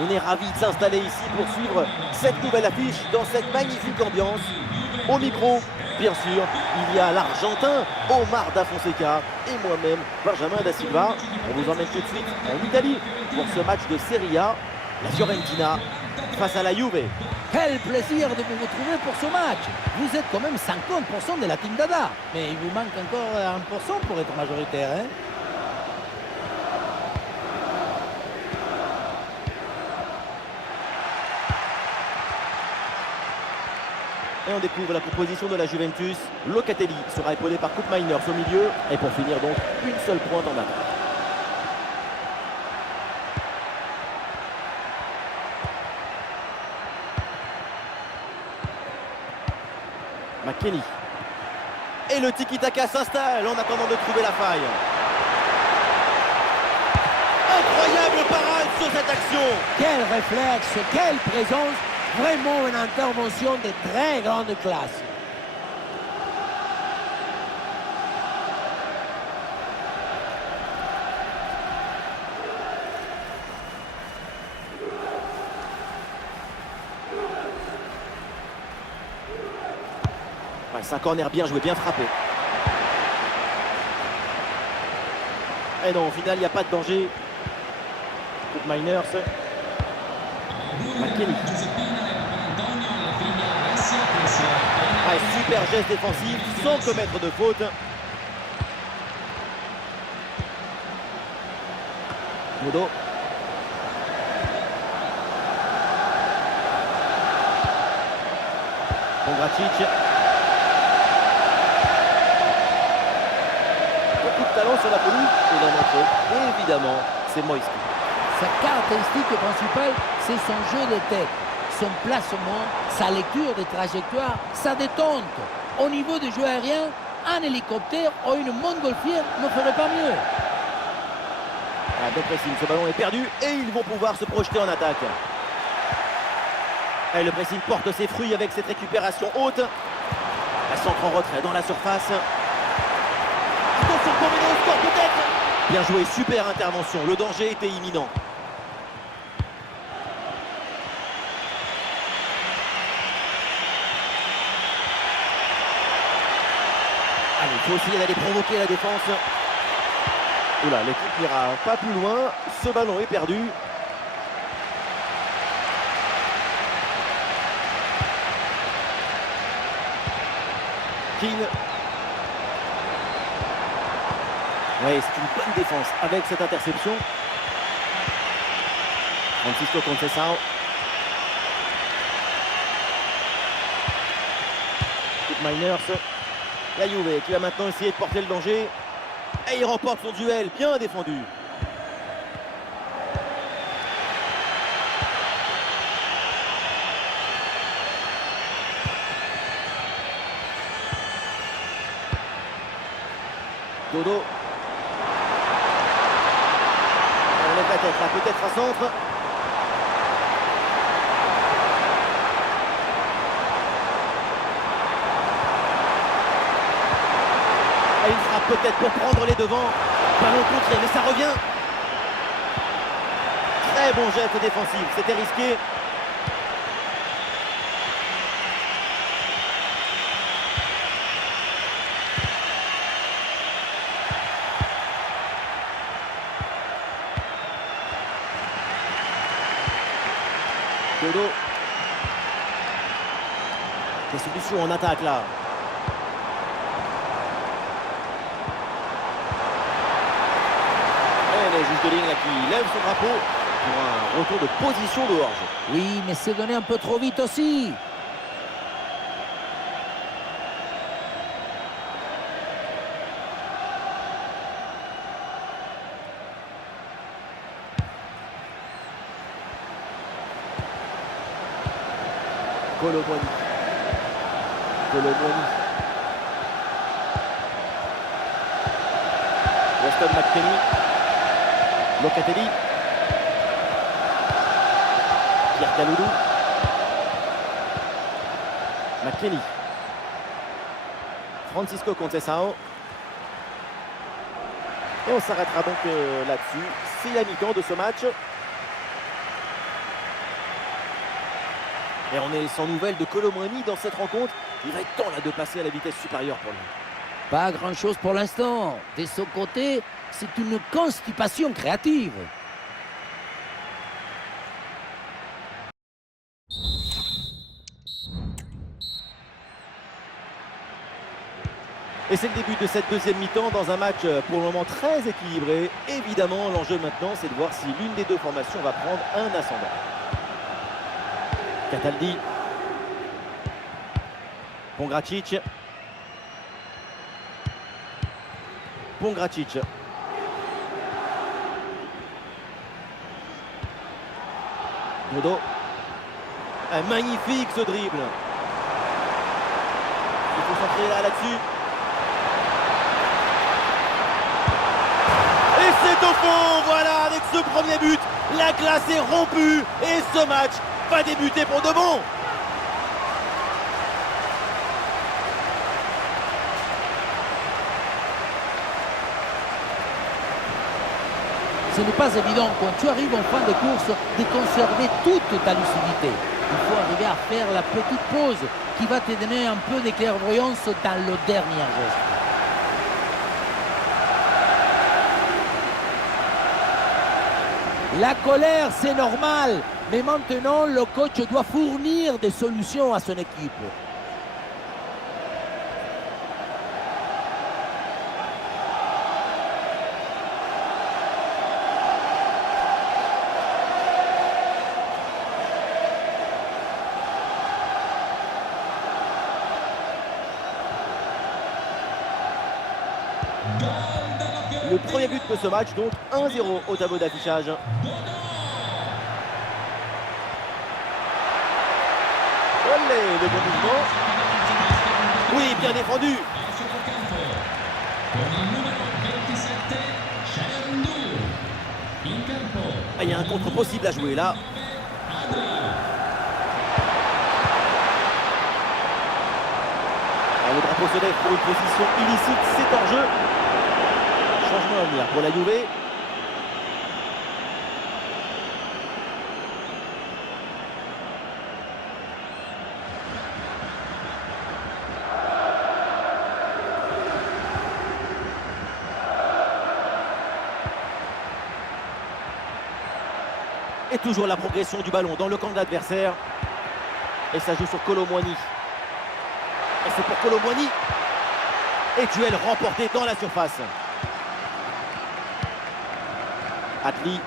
On est ravis de s'installer ici pour suivre cette nouvelle affiche dans cette magnifique ambiance. Au micro, bien sûr, il y a l'Argentin Omar Da Fonseca et moi-même, Benjamin Da Silva. On vous emmène tout de suite en Italie pour ce match de Serie A. La Fiorentina face à la Juve. Quel plaisir de vous retrouver pour ce match. Vous êtes quand même 50% de la team Dada. Mais il vous manque encore 1% pour être majoritaire, hein? Et on découvre la composition de la Juventus. Locatelli sera épaulé par Koopmeiners au milieu. Et pour finir donc, une seule pointe en attaque. McKennie. Et le tiki-taka s'installe en attendant de trouver la faille. Incroyable parade sur cette action. Quel réflexe, quelle présence. Vraiment une intervention de très grande classe. Ouais, c'est un corner bien joué, bien frappé. Et non, au final, il n'y a pas de danger. Koopmeiners. McKennie. Ah, super geste défensif sans commettre de faute. Modo. Pongracic. Beaucoup de talent sur la pelouse et dans notre et évidemment, c'est Moïski. Sa caractéristique principale, c'est son jeu de tête, son placement, sa lecture des trajectoires, sa détente. Au niveau du jeu aérien, un hélicoptère ou une montgolfière ne ferait pas mieux. Ah, bon pressing, ce ballon est perdu et ils vont pouvoir se projeter en attaque. Et le pressing porte ses fruits avec cette récupération haute. La centre en retrait dans la surface. Attention, combiner au score peut-être. Bien joué, super intervention, le danger était imminent. Allez, il faut essayer d'aller provoquer la défense. Oula, l'équipe n'ira pas plus loin. Ce ballon est perdu. Keane. Oui, c'est une bonne défense avec cette interception. Francisco Conceição. Koopmeiners. La Juve qui va maintenant essayer de porter le danger. Et il remporte son duel, bien défendu. Dodo. On lève la tête là, peut-être un centre. Et il frappe peut-être pour prendre les devants. Ballon contré, mais ça revient. Très bon geste défensif, c'était risqué. Dodo. Des solutions en attaque là. Et le juge de ligne là, qui lève son drapeau pour un retour de position de hors-jeu. Oui, mais c'est donné un peu trop vite aussi. Colomboigny. Weston McKennie. Locatelli. Pierre Kaloulou. McKennie. Francisco Conceição. Et on s'arrêtera donc là-dessus. C'est la mi-temps de ce match. Et on est sans nouvelles de Kolo Muani dans cette rencontre. Il va être temps là de passer à la vitesse supérieure pour lui. Pas grand-chose pour l'instant. De son côté, c'est une constipation créative. Et c'est le début de cette deuxième mi-temps dans un match pour le moment très équilibré. Évidemment, l'enjeu maintenant, c'est de voir si l'une des deux formations va prendre un ascendant. Cataldi. Pongracic. Pongracic. Dodo. Magnifique ce dribble. Il faut s'entrer là-dessus. Et c'est au fond, voilà, avec ce premier but, la glace est rompue et ce match va débuter pour de bon. Ce n'est pas évident quand tu arrives en fin de course de conserver toute ta lucidité. Il faut arriver à faire la petite pause qui va te donner un peu de clairvoyance dans le dernier geste. La colère, c'est normal, mais maintenant, le coach doit fournir des solutions à son équipe. Le premier but de ce match, donc 1-0 au tableau d'affichage. Olé, le bon mouvement. Oui, bien défendu. Ah, il y a un contre possible à jouer là. Le drapeau se lève pour une position illicite, c'est en jeu. Changement à venir pour la Juve. Et toujours la progression du ballon dans le camp de l'adversaire. Et ça joue sur Kolo Muani. Et c'est pour Kolo Muani. Et duel remporté dans la surface. Adli.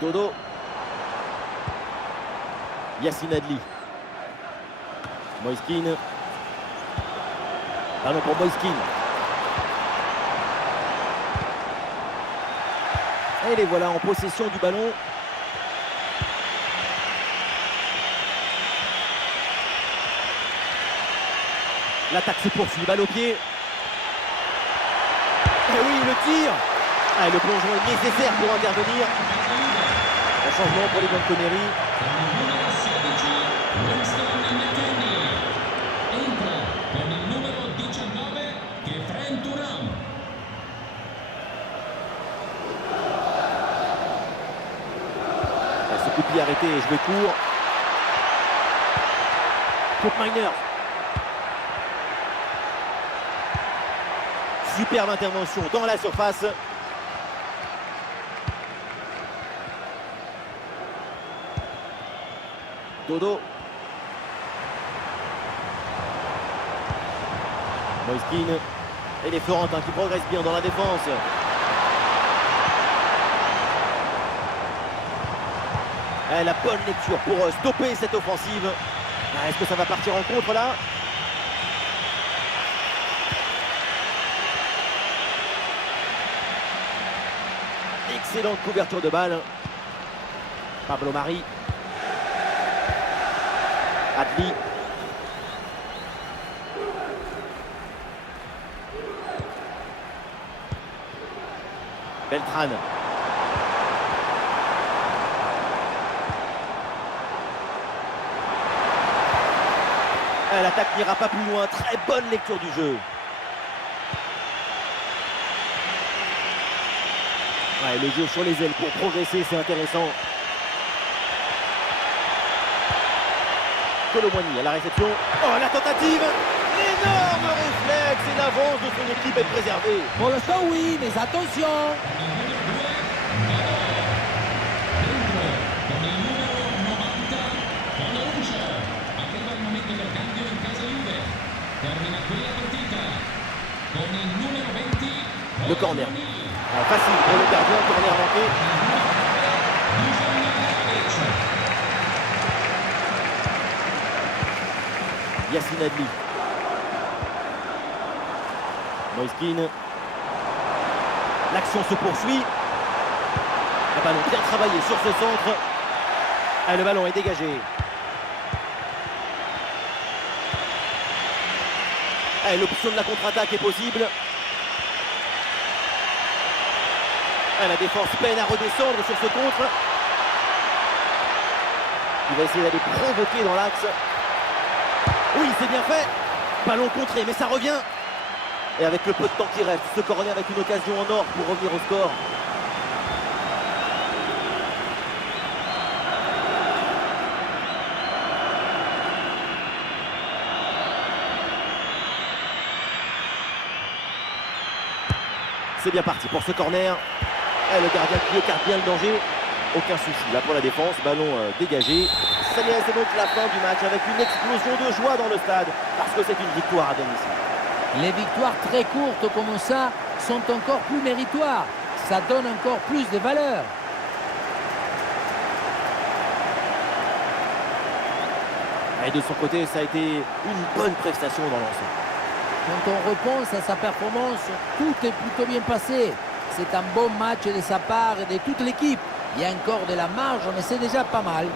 Dodo. Yacine Adli. Moiskin. Ballon pour Moiskin. Et les voilà en possession du ballon. L'attaque se poursuit, balle au pied. Et oui, le tir. Ah, le plongeon est nécessaire pour intervenir. Un changement pour les Bianconeri. Ce coup de pied arrêté et joué court. Coupe Miner. Superbe intervention dans la surface. Dodo. Moiskin. Et les Florentins qui progressent bien dans la défense. Et la bonne lecture pour stopper cette offensive. Est-ce que ça va partir en contre là? Excellente couverture de balle. Pablo Mari. Adli. Beltran. L'attaque n'ira pas plus loin. Très bonne lecture du jeu. Ouais, le jeu sur les ailes pour progresser, c'est intéressant. Colomboigny à la réception. Oh, la tentative. L'énorme réflexe et l'avance de son équipe est préservée. Pour l'instant, oui, mais attention. Le corner. Facile pour le gardien, corner manqué. Yacine Adli. Moïskine. L'action se poursuit. Le ballon bien travaillé sur ce centre. Et le ballon est dégagé. Et l'option de la contre-attaque est possible. Et la défense peine à redescendre sur ce contre. Il va essayer d'aller provoquer dans l'axe. Oui, c'est bien fait. Ballon contré, mais ça revient. Et avec le peu de temps qui reste, ce corner avec une occasion en or pour revenir au score. C'est bien parti pour ce corner. Et le gardien qui écarte bien le danger. Aucun souci là pour la défense. Ballon dégagé. Ça y est, c'est donc la fin du match avec une explosion de joie dans le stade. Parce que c'est une victoire à domicile. Les victoires très courtes comme ça sont encore plus méritoires. Ça donne encore plus de valeur. Et de son côté, ça a été une bonne prestation dans l'ensemble. Quand on repense à sa performance, tout est plutôt bien passé. C'est un bon match de sa part et de toute l'équipe. Il y a encore de la marge, mais c'est déjà pas mal.